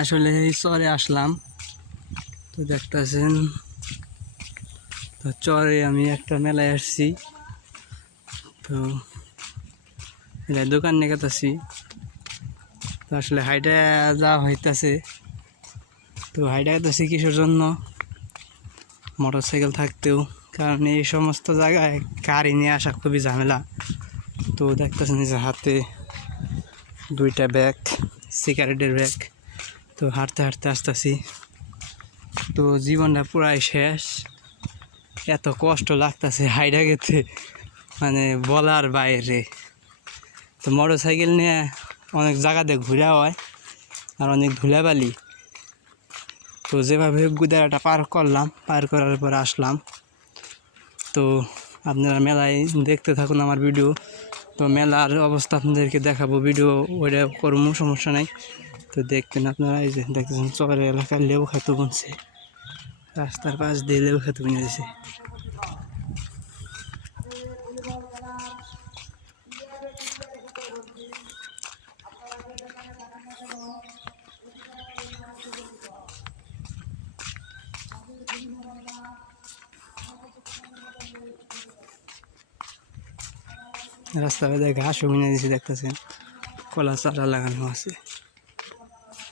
আসলে চরে আসলাম। তো দেখতেছেন, তো চরে আমি একটা মেলায় আসছি। তো এটা দোকান নিয়ে গেতেছি। তো আসলে হাইটা যা হইতাছে, তো হাইটা গেতেছি কিসের জন্য? মোটর সাইকেল থাকতেও, কারণ এই সমস্ত জায়গায় গাড়ি নিয়ে আসা খুবই ঝামেলা। তো দেখতেছেন যে হাতে দুইটা ব্যাগ, সিগারেটের ব্যাগ। তো হাঁটতে হাঁটতে আসতেছি। তো জীবনটা পুরাই শেষ। এত কষ্ট লাগতেছে হাইডা গেতে মানে বলার বাইরে। তো মোটর সাইকেল নিয়ে অনেক জায়গাতে ঘুরা হয় আর অনেক ধুলাবালি। তো যেভাবে গুদারাটা পার করলাম, পার করার পর আসলাম। তো আপনারা মেলায় দেখতে থাকুন আমার ভিডিও। তো মেলার অবস্থা আপনাদেরকে দেখাবো, ভিডিও ওইটা করব, সমস্যা নাই। তো দেখবেন আপনারা, এই যে দেখতেছেন চরের এলাকার লেবু খাতে বুনছে। রাস্তার পাশ দিয়ে লেবু খাতে বুনে দিছে রাস্তা বেঁধে ঘাসও বুনে দিছে দেখতেছেন। কলা চারা লাগানো আছে।